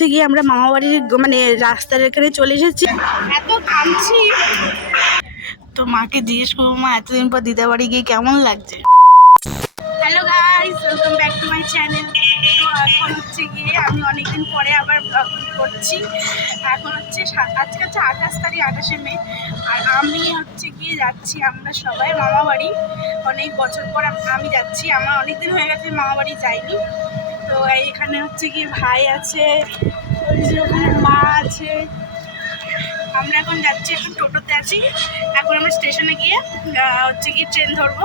হচ্ছে গিয়ে আমরা মামাবাড়ির মানে রাস্তার এখানে চলে এসেছি। এত ঘামছি তো মাকে জিজ্ঞেস করবো, মা এতদিন পর দিদা বাড়ি গিয়ে কেমন লাগছে। Hello guys, welcome back to my channel. তো এখন হচ্ছে গিয়ে আমি অনেকদিন পরে আবার ব্লগ করছি। এখন হচ্ছে আজকে হচ্ছে 28 তারিখ, 28শে মে। আর আমি হচ্ছে গিয়ে যাচ্ছি, আমরা সবাই মামা বাড়ি। অনেক বছর পর আমি যাচ্ছি, আমার অনেকদিন হয়ে গেছে মামা বাড়ি যাইনি। তো এখানে হচ্ছে গিয়ে ভাই আছে, ওখানে মা আছে। আমরা এখন যাচ্ছি, এখন টোটোতে আছি। এখন আমরা স্টেশনে গিয়ে হচ্ছে গিয়ে ট্রেন ধরবো।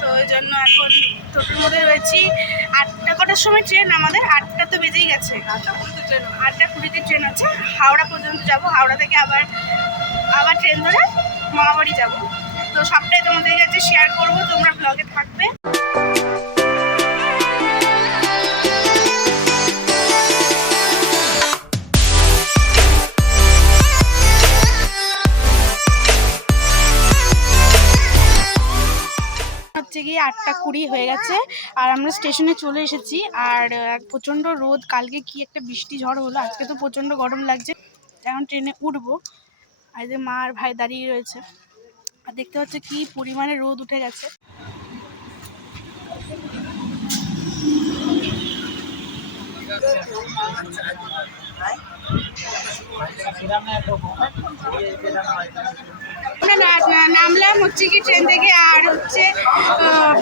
তো ওই জন্য এখন টোটোর মধ্যে রয়েছি। 8টা কটার সময় ট্রেন আমাদের? 8টা তো বেজেই গেছে। 8টা 20-তে ট্রেন আছে, হাওড়া পর্যন্ত যাব। হাওড়া থেকে আবার ট্রেন ধরে মামাবাড়ি যাব। তো সবটাই তোমাদের কাছে শেয়ার করবো, তোমরা ব্লগে থাকবে। হচ্ছে গিয়ে 8:20 হয়ে গেছে আর আমরা স্টেশনে চলে এসেছি। আর প্রচণ্ড রোদ, কালকে কি একটা বৃষ্টি ঝড় হলো, আজকে তো প্রচণ্ড গরম লাগছে। এখন ট্রেনে উঠবো। আর যে মা আর ভাই দাঁড়িয়ে রয়েছে, আর দেখতে হচ্ছে কি পরিমাণে রোদ উঠে গেছে। নামলাম হচ্ছে কি ট্রেন থেকে। আর হচ্ছে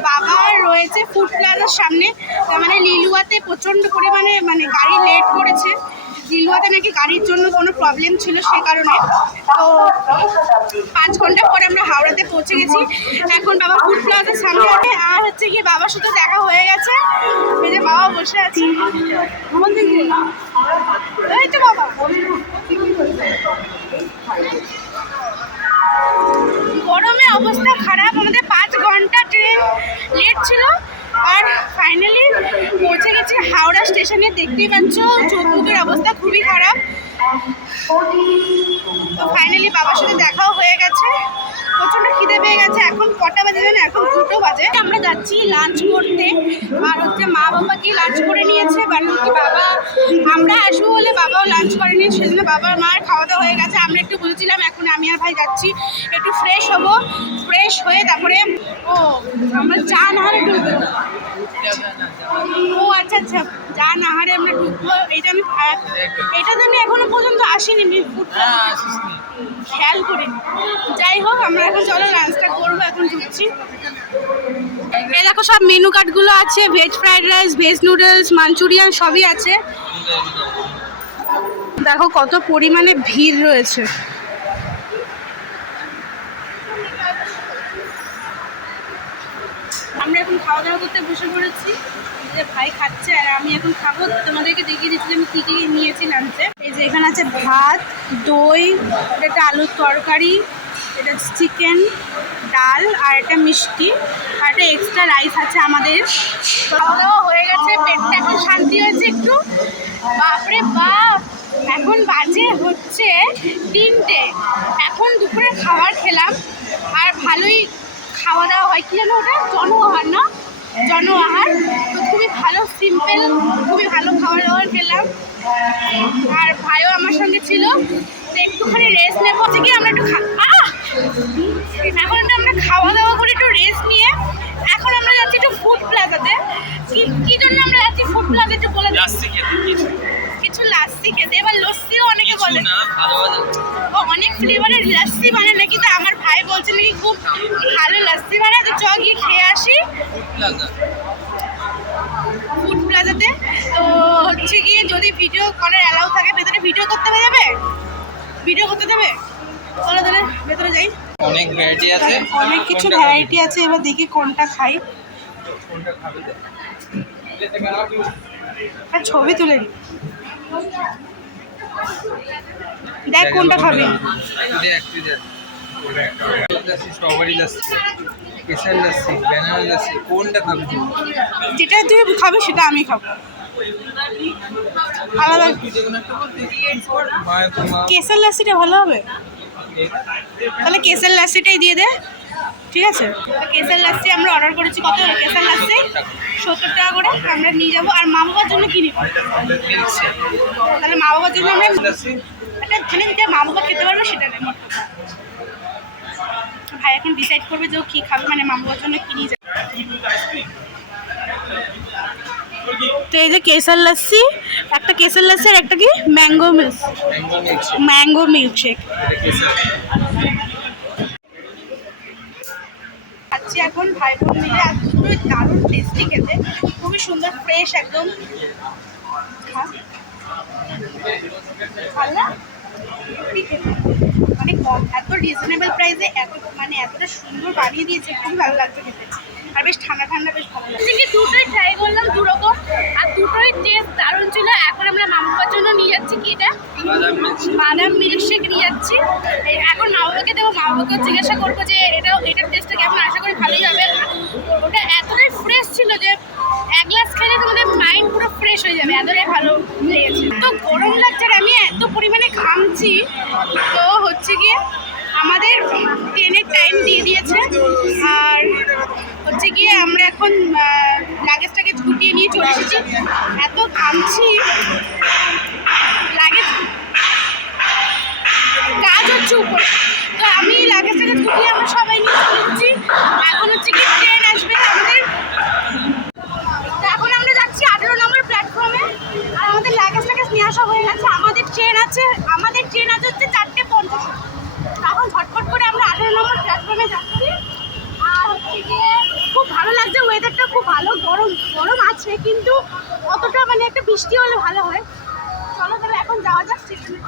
বাবা রয়েছে ফুড প্লাজার সামনে। তার মানে লিলুয়াতে প্রচণ্ড পরিমাণে মানে গাড়ি লেট করেছে। লিলুয়াতে নাকি গাড়ির জন্য কোনো প্রবলেম ছিল, সে কারণে। তো 5 ঘন্টা পরে আমরা হাওড়াতে পৌঁছে গেছি। এখন বাবা ফুড প্লাজার সামনে আছে। আর হচ্ছে কি বাবার সাথে দেখা হয়ে গেছে, এই যে বাবা বসে আছে। এই তো বাবা, গরমে অবস্থা খারাপ। আমাদের 5 ঘন্টা ট্রেন লেট ছিল। আর ফাইনালি পৌঁছে গেছি হাওড়া স্টেশনে। দেখতেই পাচ্ছ চতুর্দিকের অবস্থা খুবই খারাপ। তো ফাইনালি বাবার সাথে দেখাও হয়ে গেছে। প্রচণ্ড খিদে পেয়ে গেছে। এখন কটা বাজে জানো? এখন 2টো বাজে। আমরা যাচ্ছি লাঞ্চ করতে। আর হচ্ছে মা বাবা কি লাঞ্চ করে নিয়েছে, বাবা আমরা আসবো বলে বাবাও লাঞ্চ করে নিয়েছে, সেজন্য বাবার মার খাওয়া দাওয়া হয়ে গেছে। আমরা একটু বলেছিলাম, এখন আমি আর ভাই যাচ্ছি একটু ফ্রেশ হবো। ফ্রেশ হয়ে তারপরে আমরা চা নাহারে ঢুকবো। ও আচ্ছা আচ্ছা, চা নাহারে আমরা ঢুকবো। এটা তো আমি এখনো পর্যন্ত আসিনি, খেয়াল করিনি। যাই হোক, আমরা এখন চলো লাঞ্চটা করবো, এখন ঢুকছি। এই দেখো সব মেনু কার্ডগুলো আছে, veg fried rice, veg noodles, Manchurian সবই আছে। দেখো কত পরিমাণে ভিড় রয়েছে। আমরা এখন খাওয়া দাওয়া করতে বসে পড়েছি। যে ভাই খাচ্ছে আর আমি এখন খাবো। তোমাদেরকে দেখিয়ে দিচ্ছি আমি কী কী নিয়েছি লাঞ্চে। এই যে এখানে আছে ভাত, দই, এটা আলুর তরকারি, এটা চিকেন, ডাল, আর এটা মিষ্টি, আর একটা এক্সট্রা রাইস আছে আমাদের। খাওয়া দাওয়া হয়ে গেছে, পেটটা এখন শান্তি হয়েছে একটু। বাপরে বাপ, এখন বাজে হচ্ছে 3টে। এখন দুপুরে খাবার খেলাম। আর ভালোই খাওয়া দাওয়া হয়, কি জানো ওটা জন আহার না, জন আহার। তো খুবই ভালো, সিম্পল, খুবই ভালো খাবার দাবার খেলাম। আর ভাইও আমার সঙ্গে ছিল। তো একটুখানি রেস্ট নেবো কি আমরা একটু এখন একটু আমরা খাওয়া দাওয়া করে একটু রেস্ট নিয়ে এখন আমরা যাচ্ছি একটু ফুড প্লাজাতে। কি জন্য আমরা যাচ্ছি ফুড প্লাজা একটু বলে কিছু লাস্সি খেতে। এবার লস্যিও অনেকে বলে, ও অনেক ফ্লেভারের লাস্সি বানায় নাকি। তো আমার ভাই বলছে নাকি খুব ভালো লাস্সি বানায়। তো চ গিয়ে খেয়ে আসি ফুড প্লাজাতে। তো হচ্ছে গিয়ে যদি ভিডিও করার অ্যালাউ থাকে, ভেতরে ভিডিও করতে দেবে, ভিডিও করতে দেবে। চলো তাহলে ভেতরে যাই। অনেক ভ্যারাইটি আছে, অনেক কিছু ভ্যারাইটি আছে। এবার দেখি কোনটা খাই। আর ছবি তুলে নি, দেখ কোনটা খাবি। স্ট্রবেরি লাসি, কেসার লাসি, ব্যানানা লাসি, কোনটা খাবি? যেটা তুই খাবি সেটা আমি খাবো। আলাদা কেসার লাসিটা ভালো হবে, তাহলে কেসার লাসিটাই দিয়ে দে। ঠিক আছে। কেসার লাচ্ছি আমরা অর্ডার করেছি, কত কেসার লাচ্ছি 70 টাকা করে আমরা নিয়ে যাবো। আর মা বাবার জন্য কি নিব? তাহলে মা বাবার জন্য আমরা একটা মানে যেটা মা বাবা খেতে পারবে সেটা নেব। ভাই এখন ডিসাইড করবে যে ও কী খাবে, মানে মা বাবার জন্য কি নিয়ে যাবে। তো এই যে কেসার লাচ্ছি, একটা কেসার লাচ্ছি আর একটা কি ম্যাঙ্গো মিল্কশেক খাচ্ছি এখন ভাই বোন মিলে। আর দুটোই দারুণ টেস্টি খেতে, খুবই সুন্দর ফ্রেশ একদম। মানে কম, এত রিজনেবল প্রাইসে এত মানে এতটা সুন্দর বানিয়ে দিয়েছে, খুবই ভালো লাগছে খেতে। আর বেশ ঠান্ডা ঠান্ডা বেশ ভালো লাগছে। দুটোই ট্রাই করলাম দুরকম, আর দুটোই টেস্ট দারুণ ছিল। এখন আমরা মা বাবার জন্য নিয়ে যাচ্ছি কি এটা বাদাম মিল্কশেক নিয়ে যাচ্ছি। এখন মা বাবাকে দেবো, মা বাবাকে জিজ্ঞাসা করবো যে এটার টেস্টটা কেমন। আশা করি ভালোই হবে। ওটা এতটাই ফ্রেশ ছিল যে এক গ্লাস খেলে তোমাদের মাইন্ড পুরো ফ্রেশ হয়ে যাবে, এতটাই ভালো লেগেছে। তো গরম লাগছে আর আমি এত পরিমাণে ঘামছি। তো হচ্ছে গিয়ে আমাদের ট্রেনের টাইম দিয়ে দিয়েছে, আর হচ্ছে গিয়ে আমরা এখন লাগেজটাকে গুটিয়ে নিয়ে চলে এসেছি। এত ঘামছি, লাগেজ কাজ হচ্ছে উপরে। তো আমি লাগেজটাকে গুটিয়ে আমরা সবাই নিয়ে চলে এসেছি। এখন হচ্ছে কি ট্রেন আসবে আমাদের। তো এখন আমরা যাচ্ছি 18 নম্বর প্ল্যাটফর্মে। আর আমাদের লাগেজ নিয়ে আসা হয়ে গেছে। আমাদের ট্রেন আছে হচ্ছে 4:50। এখন ঝটপট করে আমরা 18 নম্বর প্ল্যাটফর্মে যাচ্ছি। আর হচ্ছে গিয়ে খুব ভালো লাগছে, ওয়েদারটা খুব ভালো। গরম আছে কিন্তু অতটা মানে একটা বৃষ্টি হলে ভালো হয়। চলো তাহলে এখন যাওয়া যাক স্টেশনে।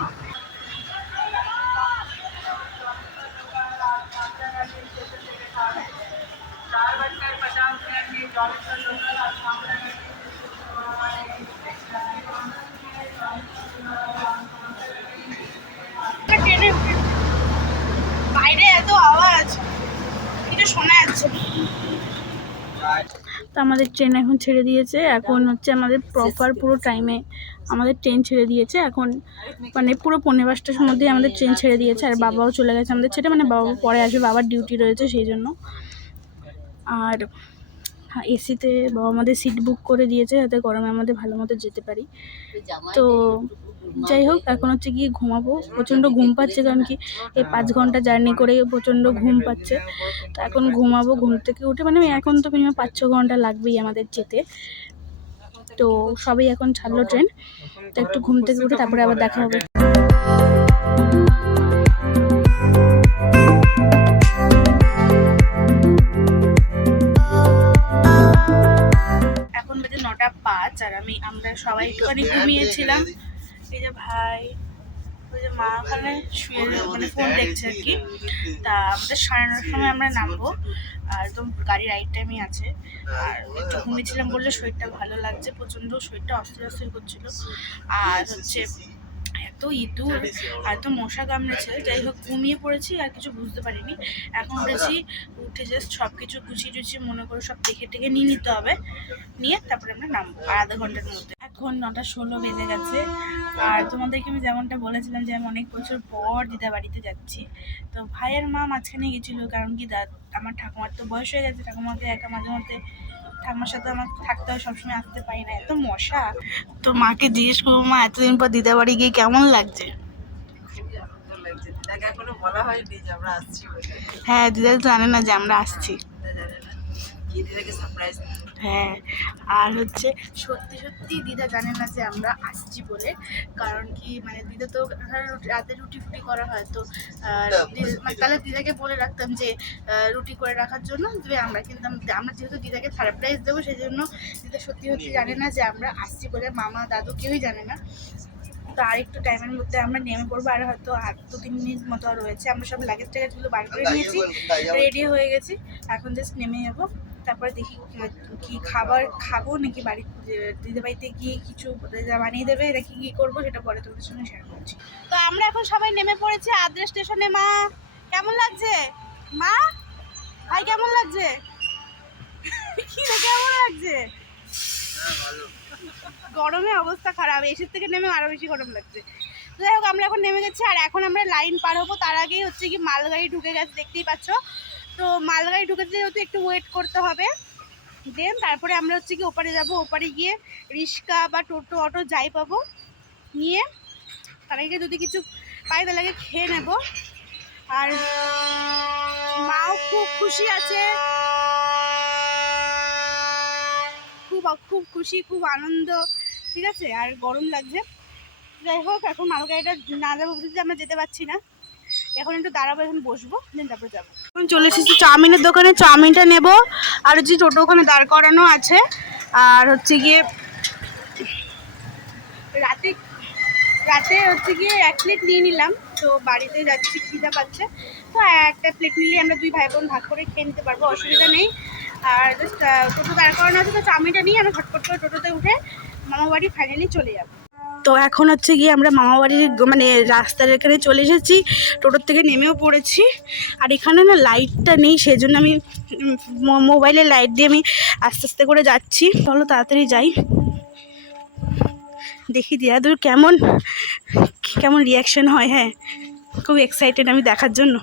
বাইরে এত আওয়াজ, এটা শোনা যাচ্ছে। তো আমাদের ট্রেন এখন ছেড়ে দিয়েছে। এখন হচ্ছে আমাদের প্রপার পুরো টাইমে আমাদের ট্রেন ছেড়ে দিয়েছে। এখন মানে পুরো 5:15টার মধ্যেই আমাদের ট্রেন ছেড়ে দিয়েছে। আর বাবাও চলে গেছে আমাদের ছেড়ে, মানে বাবা পরে আসবে, বাবার ডিউটি রয়েছে সেই জন্য। আর এসিতে বাবা আমাদের সিট বুক করে দিয়েছে যাতে গরমে আমাদের ভালো মতো যেতে পারি। তো যাই হোক, এখন হচ্ছে গিয়ে ঘুমাবো। প্রচণ্ড ঘুম পাচ্ছে, কারণ কি এই 5 ঘন্টা জার্নি করে প্রচণ্ড ঘুম পাচ্ছে। তো এখন ঘুমাবো। ঘুম থেকে উঠে মানে এখন তো মিনিমাম 5-6 ঘন্টা লাগবেই আমাদের যেতে। তো সবাই এখন ছাড়লো ট্রেন। তো একটু ঘুম থেকে উঠে তারপরে আবার দেখা হবে। এখন বাজে 9:05 আর আমরা সবাই একটুখানি ঘুমিয়েছিলাম। এই যে ভাই, ওই যে মা ওখানে শুয়ে মানে ফোন দেখছে আর কি। তা আমাদের 9:30টার সময় আমরা নামবো। আর একদম গাড়ি রাইট টাইমই আছে। আর একটু ঘুমিয়েছিলাম বললে শরীরটা ভালো লাগছে, প্রচণ্ড শরীরটা অস্থির করছিল। আর হচ্ছে এত ইঁদুর আর এত মশা কামড়েছে। যাই হোক, ঘুমিয়ে পড়েছি আর কিছু বুঝতে পারিনি। এখন উঠে জাস্ট সব কিছু গুছিয়ে মনে করে সব দেখে নিয়ে নিতে হবে। নিয়ে তারপরে আমরা নামবো আর আধা ঘন্টার মধ্যে। এখন 9:16 বেজে গেছে। আর তোমাদেরকে আমি যেমনটা বলেছিলাম যে আমি অনেক বছর পর দিদা বাড়িতে যাচ্ছি। তো ভাইয়ের মা মাঝখানে গেছিলো, কারণ কি আমার ঠাকুমার তো বয়স হয়ে গেছে। ঠাকুমাকে একা মাঝে মধ্যে ঠাকুমার সাথে আমার থাকতে হয়, সবসময় আসতে পারি না, এত মশা। তো মাকে জিজ্ঞেস করবো, মা এতদিন পর দিদা বাড়ি গিয়ে কেমন লাগছে? হ্যাঁ, দিদা তো জানে না যে আমরা আসছি। হ্যাঁ, আর হচ্ছে সত্যি দিদা জানে না যে আমরা আসছি বলে। কারণ কি মানে দিদা তো রাতে রুটি ফুটি করা হয়, তো তাহলে দিদাকে বলে রাখতাম যে রুটি করে রাখার জন্য। আমরা কিন্তু আমরা যেহেতু দিদাকে সারপ্রাইজ দেবো, সেই জন্য দিদা সত্যি জানে না যে আমরা আসছি বলে। মামা দাদু কেউই জানে না। তো আর একটু টাইমের মধ্যে আমরা নেমে পড়বো। আর হয়তো 2-3 মিনিট মতো রয়েছে। আমরা সব লাগেজ টাগেজগুলো বার করে নিয়েছি, রেডি হয়ে গেছি। এখন জাস্ট নেমে যাবো। তারপরে দেখি কি খাবার খাবো, নাকি দিদির বাড়িতে গিয়ে কিছু বানিয়ে দেবে, নাকি কি করবো সেটা পরে তোমাদের সঙ্গে শেয়ার করছি। তো আমরা এখন সবাই নেমে পড়েছি আদ্রা স্টেশনে। মা কেমন লাগছে? মা ভাই কেমন লাগছে? কেমন লাগছে? গরমে অবস্থা খারাপ, এসির থেকে নেমে আরো বেশি গরম লাগছে। যাই হোক, আমরা এখন নেমে গেছি। আর এখন আমরা লাইন পার হবো, তার আগেই হচ্ছে কি মালগাড়ি ঢুকে গেছে, দেখতেই পাচ্ছ। তো মালগাড়ি ঢুকেছে যেহেতু একটু ওয়েট করতে হবে। দেন তারপরে আমরা হচ্ছে কি ওপারে যাব, ওপারে গিয়ে রিক্সা বা টোটো অটো যাই পাবো নিয়ে তার আগে যদি কিছু পাই তাহলে আগে খেয়ে নেব। আর মাও খুব খুশি আছে, খুব খুব খুশি, খুব আনন্দ, ঠিক আছে। আর গরম লাগছে, যাই হোক এখন মালগাড়িটা না যাবো বুঝতে আমরা যেতে পারছি না, এখন একটু দাঁড়াবো, এখন বসবো, দেন তারপর যাবো। এখন চলে এসেছি চাউমিনের দোকানে, চাউমিনটা নেব। আর হচ্ছে টোটো ওখানে দাঁড় করানো আছে। আর হচ্ছে গিয়ে রাতে রাতে হচ্ছে গিয়ে 1 প্লেট নিয়ে নিলাম, তো বাড়িতে যাচ্ছি, খিদা পাচ্ছে, তো একটা প্লেট নিলে আমরা 2 ভাই বোন ভাগ করে খেয়ে নিতে পারবো, অসুবিধা নেই। আর জাস্ট টোটো দাঁড় করানো আছে, তো চাউমিনটা নিয়ে আমরা ঝটপট করে টোটোতে উঠে মামা বাড়ি ফাইনালি চলে যাবো। তো এখন হচ্ছে গিয়ে আমরা মামা বাড়ির মানে রাস্তার এখানে চলে এসেছি, টোটোর থেকে নেমেও পড়েছি। আর এখানে না লাইটটা নেই, সেই জন্য আমি মোবাইলের লাইট দিয়ে আমি আস্তে আস্তে করে যাচ্ছি। চলো তাড়াতাড়ি যাই, দেখি দিয়াদুর কেমন কেমন রিয়াকশন হয়। হ্যাঁ, খুব এক্সাইটেড আমি দেখার জন্য।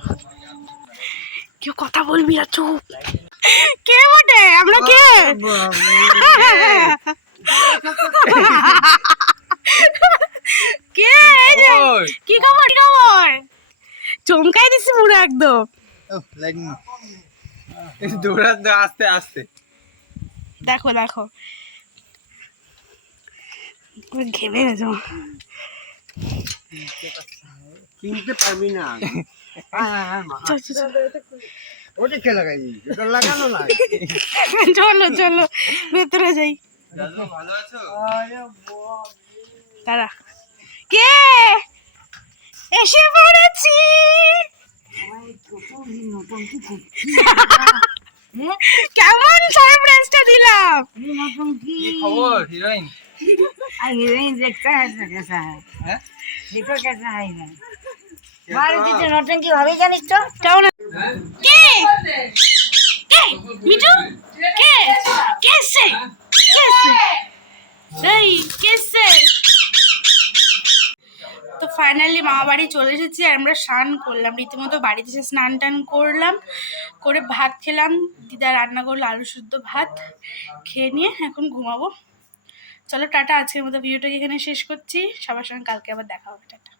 কেউ কথা বলবি না, চুপ। কে বটে? আমরা কে? কে? কি খবর? কি খবর? চমকাই দিছি পুরো একদম। দৌড়াতে আস্তে আস্তে। দেখো দেখো, ঘেমে গেছো। কিনতে পারবি না। ওটা কে লাগাই? এটা লাগানো না। চলো চলো ভেতরে যাই। দাদু ভালো আছো? তারা কে? এসে পড়েছি। কেমন সারপ্রাইজটা দিলাম। কি খবর হিরোইন? हीरोइन देखता है कैसा है, হ্যাঁ देखो कैसा है हीरोइन। मारुति तो नौटंकी भाभी जानिस तो কেমন কে? কে মিঠু? কে? কেসে? কেসে? এই কেসে? তো ফাইনালি মামা বাড়ি চলে এসেছি, আর আমরা স্নান করলাম রীতিমতো, বাড়িতে এসে স্নান টান করলাম, করে ভাত খেলাম, দিদা রান্না করলো আলু শুদ্ধ ভাত, খেয়ে নিয়ে এখন ঘুমাবো। চলো টাটা, আজকের মতো ভিডিওটাকে এখানে শেষ করছি, সবার সঙ্গে কালকে আবার দেখা হবে, টাটা।